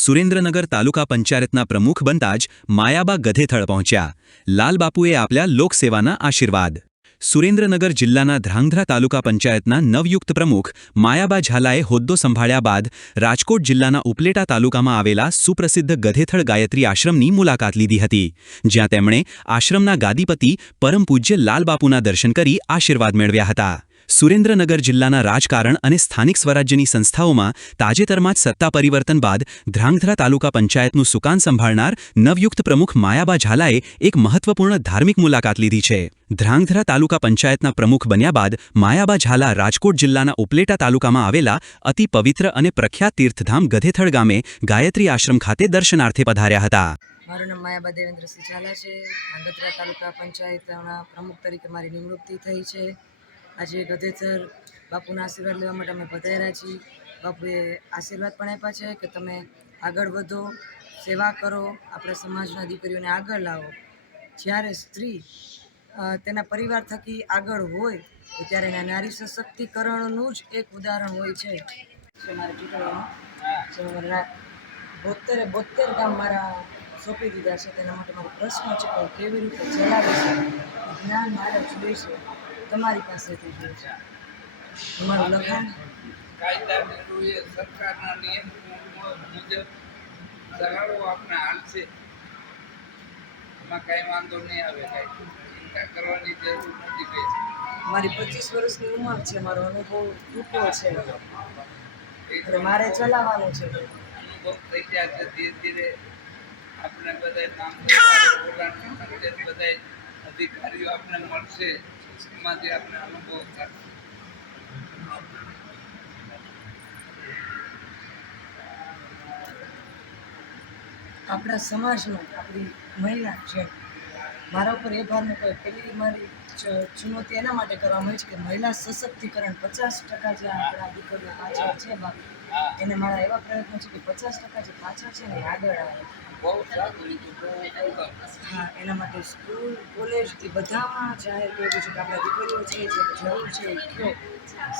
સુરેન્દ્રનગર તાલુકા પંચાયતના પ્રમુખ બનતા જ માયાબા ગધેથળ પહોંચ્યા. લાલબાપુએ આપ્યા લોકસેવાના આશીર્વાદ. સુરેન્દ્રનગર જિલ્લાના ધ્રાંગધ્રા તાલુકા પંચાયતના નવયુક્ત પ્રમુખ માયાબા ઝાલાએ હોદ્દો સંભાળ્યા બાદ રાજકોટ જિલ્લાના ઉપલેટા તાલુકામાં આવેલા સુપ્રસિદ્ધ ગધેથળ ગાયત્રી આશ્રમની મુલાકાત લીધી હતી, જ્યાં તેમણે આશ્રમના ગાદીપતિ પરમ પૂજ્ય લાલબાપુના દર્શન કરી આશીર્વાદ મેળવ્યા હતા. સુરેન્દ્રનગર જિલ્લાના રાજકારણ અને સ્થાનિક સ્વરાજ્યની સંસ્થાઓમાં તાજેતરમાં જ સત્તા પરિવર્તન બાદ ધ્રાંગધ્રા તાલુકા પંચાયતનું સુકાન સંભાળનાર નવયુક્ત પ્રમુખ માયાબા ઝાલાએ એક મહત્વપૂર્ણ ધાર્મિક મુલાકાત લીધી છે. ધ્રાંગધ્રા તાલુકા પંચાયતના પ્રમુખ બન્યા બાદ માયાબા ઝાલા રાજકોટ જિલ્લાના ઉપલેટા તાલુકામાં આવેલા અતિ પવિત્ર અને પ્રખ્યાત તીર્થધામ ગધેથળ ગામે ગાયત્રી આશ્રમ ખાતે દર્શનાર્થે પધાર્યા હતા. મારું નામ માયાબા દેવેન્દ્રસિંહ ઝાલા છે. ધ્રાંગધ્રા તાલુકા પંચાયતના પ્રમુખ તરીકે મારી નિમણૂક થઈ છે. આજે ગધેથળ બાપુના આશીર્વાદ લેવા માટે અમે પધાર્યા છીએ. બાપુએ આશીર્વાદ પણ આપ્યા છે કે તમે આગળ વધો, સેવા કરો, આપણા સમાજના દીકરીઓને આગળ લાવો. જ્યારે સ્ત્રી તેના પરિવાર થકી આગળ હોય તો ત્યારે એના નારી સશક્તિકરણનું જ એક ઉદાહરણ હોય છે. મારા ચૂંટણીમાં 72 ગામ મારા સોંપી દીધા છે. તેના માટે મારો પ્રશ્ન છે કે કેવી રીતે ચલાવી છે, જ્ઞાન મારે જોઈએ છે, તમારી પાસેથી જોઈએ છે. તમારું લખાણ કાયદા મેળવીએ સરકારના નિયમ મુજબ ચલાવો આપણે હાલશે, એમાં કાંઈ વાંધો નહીં આવે, કાંઈ ચિંતા કરવાની જરૂર નથી. ભાઈ મારી 25 વર્ષની ઉંમર છે, મારો અનુભવ ટૂંકો છે એટલે મારે ચલાવવાનું છે. અનુભવ થઈ જાય છે ધીરે ધીરે. આપણે બધા બધા અધિકારીઓ આપણે મળશે, એમાંથી આપણે અનુભવ થાય. આપણા સમાજમાં આપણી મહિલા છે, મારા ઉપર એ ભાર મૂકે. પહેલી મારી ચુનૌતી એના માટે કરવામાં આવી છે કે મહિલા સશક્તિકરણ 50% જે આપણા દીકરીઓ પાછળ છે બાકી, એને મારા એવા પ્રયત્નો છે કે 50% જે પાછળ છે ને આગળ આવે. બહુ સારું. હા, એના માટે સ્કૂલ, કોલેજથી બધામાં જાહેર કર્યું છે કે આપણા દીકરીઓ છે, જે જરૂર છે એ કયો.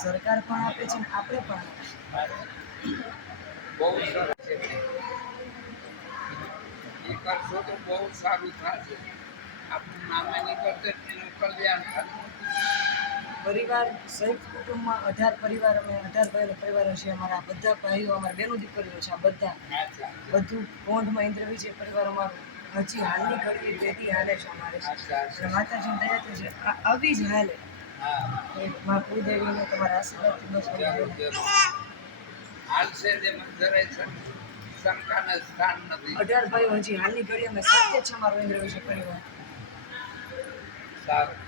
સરકાર પણ આપે છે ને આપણે પણ બહુ સરસ છે. એ કરશો તો બહુ સારું થશે. આપણું નામે નહીં કરશે એનું કલ્યાણ થશે. પરિવાર સંયુક્ત કુટુંબમાં 18 પરિવાર, અમે 18 ભાઈનો પરિવાર છે. અમારા બધા ભાઈઓ, અમારા બેનો દીકરીઓ છે. આ બધા બધું કોંઢમાં ઇન્દ્ર વિજય પરિવાર અમારું હજી હાલની ઘડી પેઢી હાલે છે અમારે. અને માતાજીની દયાથી છે આવી જ હાલે. મા કુળદેવીને તમારા આશીર્વાદથી બસ હાલશે જેમાં જરાય શંકાને સ્થાન નથી. 18 ભાઈઓ હજી હાલની ઘડી અમે સાથે છે. અમારો ઇન્દ્ર વિજય પરિવાર સારું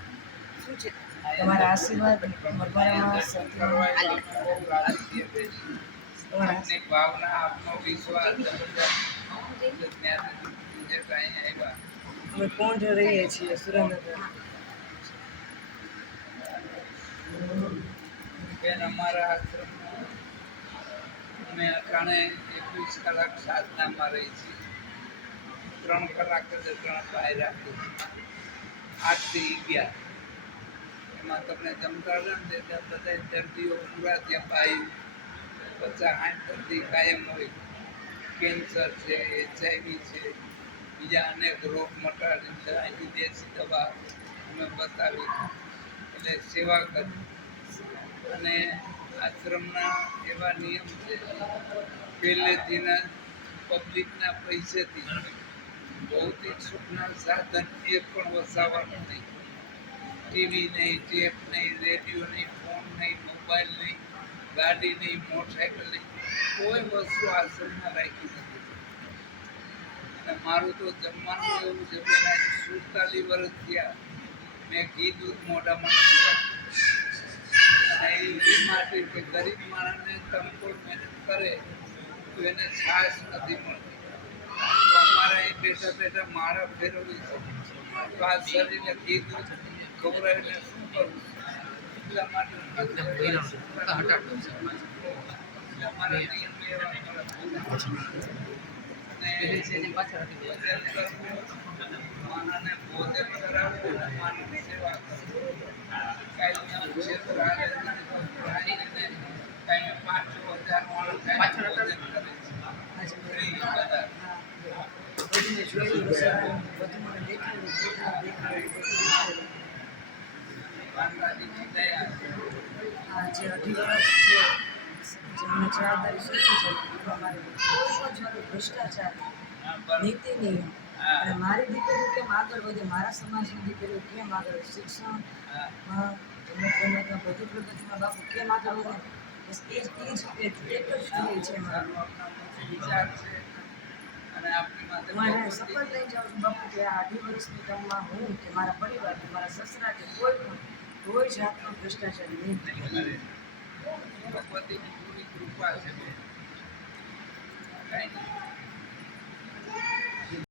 શું છે? તમારા આશીર્વાદ મરબારામાં આપની ભાવના, આપનો વિશ્વાસ અમે કોંઢ રહીએ છીએ સુરેન્દ્રનગર. બેન અમારા આશ્રમમાં અમે અટાણે 21 કલાક સાધનામાં રહી છીએ. 3 કલાક જ 3 બહાર રાખીએ, 8 થી 11. એમાં તમને જમતા ને બધા દર્દીઓ પૂરા ત્યાં પાયું 50-60 દર્દી કાયમ હોય. કેન્સર છે, HIV છે, બીજા અનેક રોગ મટાડી અહીંથી દેશી દવા અમે બતાવી એટલે સેવા કરી. અને આશ્રમના એવા નિયમ છે, પહેલેથી પબ્લિકના પૈસેથી ભૌતિક સુખના સાધન એક પણ વસાવવાનું નહીં. ટીવી નહીં, ટેપ નહીં, રેડિયો નહીં, ફોન નહીં, મોબાઈલ નહીં, ગાડી નહીં, મોટરસાઇકલ નહીં, કોઈ વસ્તુ આશ્રમમાં રાખી નથી. અને મારું તો જમવાનું એવું છે કે 47 વર્ષ થયા મેં ઘી દૂધ મોઢામાં નથી રાખ્યું. અને એ માટે કે ગરીબ માણસને તમકોડ મહેનત કરે તો એને છાશ નથી મળતી. અમારા એ બેઠા બેઠા માળા ફેરવી છે તો આ શરીરને ઘી દૂધ ખવડાવીને શું કરવું? એટલા માટે અમારા નિયમ એવા માણસને ભોજન કરાવવું અને માનવની સેવા કરવું. કાંઈ ક્ષેત્ર આવે કાંઈ 5-6 હજાર માણસ ભોજન કરે છે. મેં જોયેલું રસોડાનું બધું મને દેખાડ્યું, બધું દેખાડ્યું. માતાજીની દયા છે. આ જે 2.5 વર્ષ છે જે મને જવાબદારી સોંપી છે એમાં મારે કોઈ પણ જાતનો ભ્રષ્ટાચાર નીતિ નિયમ અને મારી દીકરીઓ કેમ આગળ વધે, મારા સમાજની દીકરીઓ કેમ આગળ વધે, શિક્ષણમાં રમતગમતમાં બધી પ્રગતિમાં બાપુ કેમ આગળ વધે, બસ એ જ એક જ ધ્યેય છે મારું. વિચાર છે અને આપણી માથે હું એને શપથ લઈ જાઉં છું બાપુ કે આ 2.5 વર્ષની ટર્મમાં હું કે મારા પરિવાર કે મારા સસરા કે કોઈ જાતનો ભ્રષ્ટાચાર નહીં થાય. ભગવતીની પૂરી કૃપા છે. કાંઈ નહીં.